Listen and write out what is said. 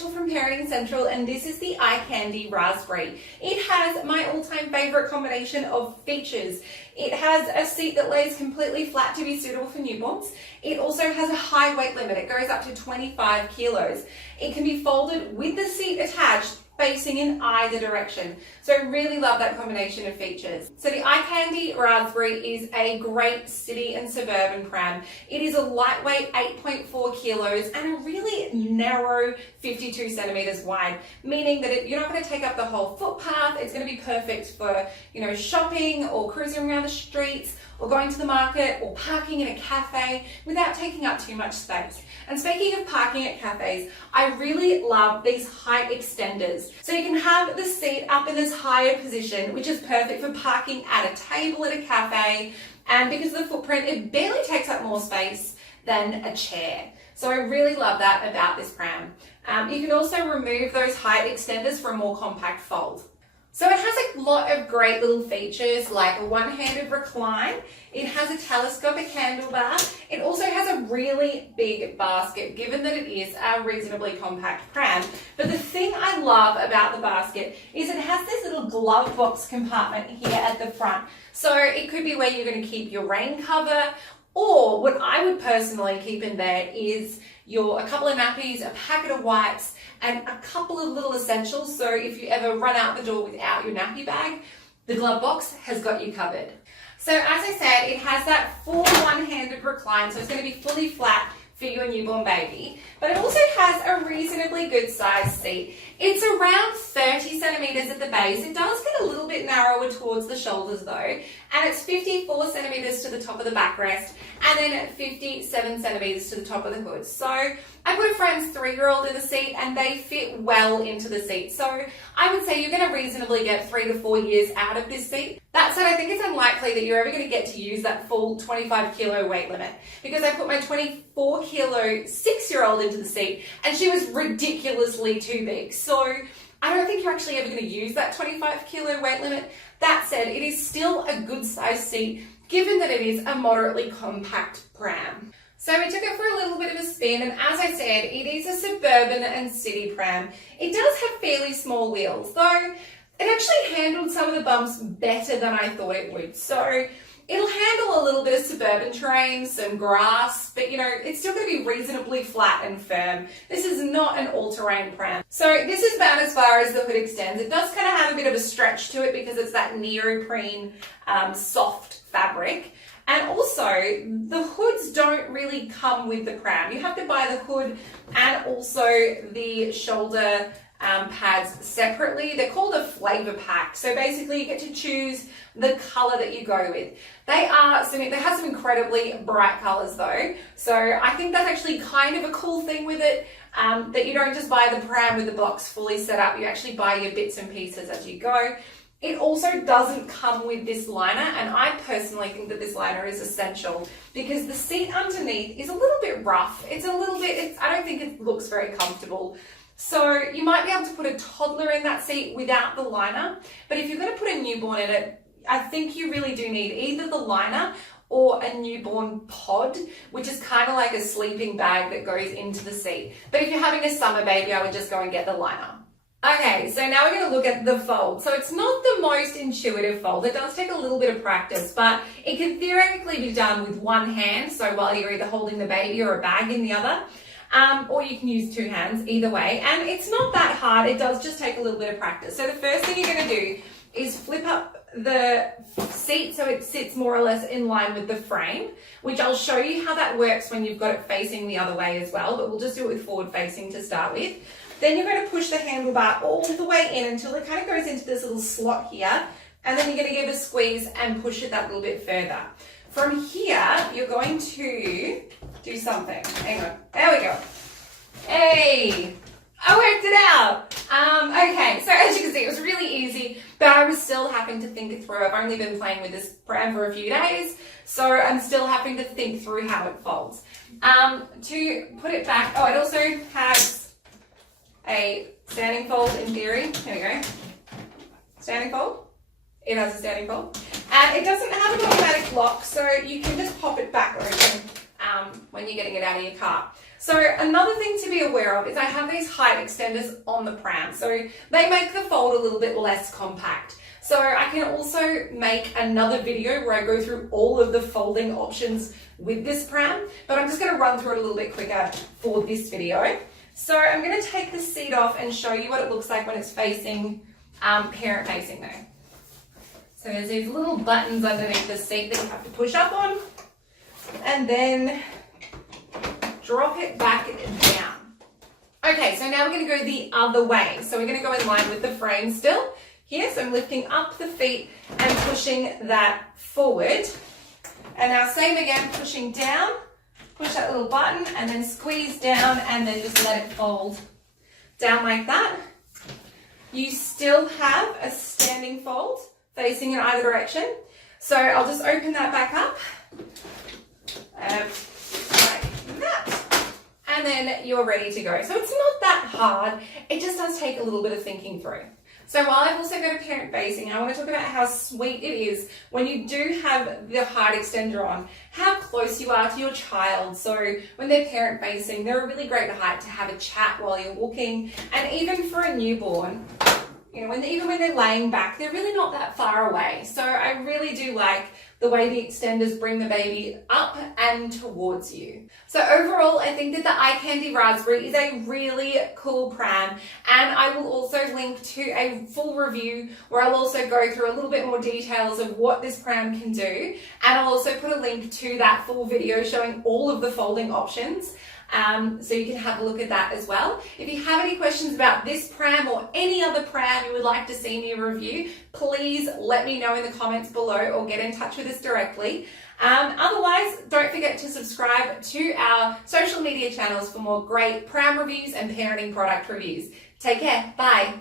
Rachel from Parenting Central, and this is the ICandy Raspberry. It has my all-time favorite combination of features. It has a seat that lays completely flat to be suitable for newborns. It also has a high weight limit. It goes up to 25 kilos. It can be folded with the seat attached, facing in either direction. So I really love that combination of features. So the ICandy Raspberry is a great city and suburban pram. It is a lightweight 8.4 kilos and a really narrow 52 centimeters wide, meaning that you're not going to take up the whole footpath. It's going to be perfect for, shopping or cruising around the streets or going to the market or parking in a cafe without taking up too much space. And speaking of parking at cafes, I really love these height extenders. So you can have the seat up in this higher position, which is perfect for parking at a table at a cafe. And because of the footprint, it barely takes up more space than a chair. So I really love that about this pram. You can also remove those height extenders for a more compact fold. So it has a lot of great little features like a one-handed recline. It has a telescopic handlebar. It also has a really big basket, given that it is a reasonably compact pram. But the thing I love about the basket is it has this little glove box compartment here at the front. So it could be where you're going to keep your rain cover, or what I would personally keep in there is a couple of nappies, a packet of wipes, and a couple of little essentials. So if you ever run out the door without your nappy bag, the glove box has got you covered. So as I said, it has that full one-handed recline, so it's going to be fully flat for your newborn baby, but it also has a reasonably good sized seat. It's around 30 centimeters at the base. It does get a little bit narrower towards the shoulders though, and it's 54 centimeters to the top of the backrest, and then 57 centimeters to the top of the hood. So I put a friend's 3-year-old in the seat and they fit well into the seat. So I would say you're going to reasonably get 3 to 4 years out of this seat. That said, I think it's unlikely that you're ever going to get to use that full 25 kilo weight limit, because I put my 24 kilo 6-year-old into the seat and she was ridiculously too big. So I don't think you're actually ever going to use that 25 kilo weight limit. That said, it is still a good size seat given that it is a moderately compact pram. So we took it for a little bit of a spin, and as I said, it is a suburban and city pram. It does have fairly small wheels, though it actually handled some of the bumps better than I thought it would. So it'll handle a little bit of suburban terrain, some grass, but it's still going to be reasonably flat and firm. This is not an all-terrain pram. So this is about as far as the hood extends. It does kind of have a bit of a stretch to it because it's that neoprene soft fabric. And also, the hoods don't really come with the pram. You have to buy the hood and also the shoulder pads separately. They're called a flavor pack. So basically you get to choose the color that you go with. They have some incredibly bright colors though. So I think that's actually kind of a cool thing with it, that you don't just buy the pram with the box fully set up. You actually buy your bits and pieces as you go. It also doesn't come with this liner, and I personally think that this liner is essential because the seat underneath is a little bit rough. I don't think it looks very comfortable. So you might be able to put a toddler in that seat without the liner, but if you're going to put a newborn in it, I think you really do need either the liner or a newborn pod, which is kind of like a sleeping bag that goes into the seat. But if you're having a summer baby, I would just go and get the liner. Okay, so now we're going to look at the fold. So it's not the most intuitive fold. It does take a little bit of practice, but it can theoretically be done with one hand. So while you're either holding the baby or a bag in the other, or you can use 2 hands, either way. And it's not that hard. It does just take a little bit of practice. So the first thing you're going to do is flip up the seat so it sits more or less in line with the frame, which I'll show you how that works when you've got it facing the other way as well, but we'll just do it with forward facing to start with. Then you're going to push the handlebar all the way in until it kind of goes into this little slot here, and then you're going to give a squeeze and push it that little bit further. From here, you're going to do something. Hang on. There we go. Hey! I worked it out. Okay, so as you can see, it was really easy, but I was still having to think it through. I've only been playing with this pram for a few days, so I'm still having to think through how it folds. To put it back, it also has a standing fold in theory. Here we go. Standing fold. It has a standing fold. And it doesn't have an automatic lock, so you can just pop it back open when you're getting it out of your car. So another thing to be aware of is I have these height extenders on the Pram. So they make the fold a little bit less compact. So I can also make another video where I go through all of the folding options with this Pram, but I'm just going to run through it a little bit quicker for this video. So I'm going to take the seat off and show you what it looks like when it's facing, parent facing though. So there's these little buttons underneath the seat that you have to push up on and then drop it back down. Okay, so now we're going to go the other way. So we're going to go in line with the frame still. Here, so I'm lifting up the feet and pushing that forward. And now same again, pushing down, push that little button and then squeeze down and then just let it fold down like that. You still have a standing fold facing in either direction. So I'll just open that back up. Like that. And then you're ready to go. So it's not that hard. It just does take a little bit of thinking through. So while I've also got a parent facing, I want to talk about how sweet it is when you do have the height extender on, how close you are to your child. So when they're parent facing, they're a really great height to have a chat while you're walking. And even for a newborn, you know, even when they're laying back, they're really not that far away. So I really do like the way the extenders bring the baby up and towards you. So overall, I think that the ICandy Raspberry is a really cool Pram, and I will also link to a full review where I'll also go through a little bit more details of what this Pram can do, and I'll also put a link to that full video showing all of the folding options. So you can have a look at that as well. If you have any questions about this Pram or any other Pram you would like to see me review, please let me know in the comments below or get in touch with us directly. Otherwise, don't forget to subscribe to our social media channels for more great Pram reviews and parenting product reviews. Take care. Bye.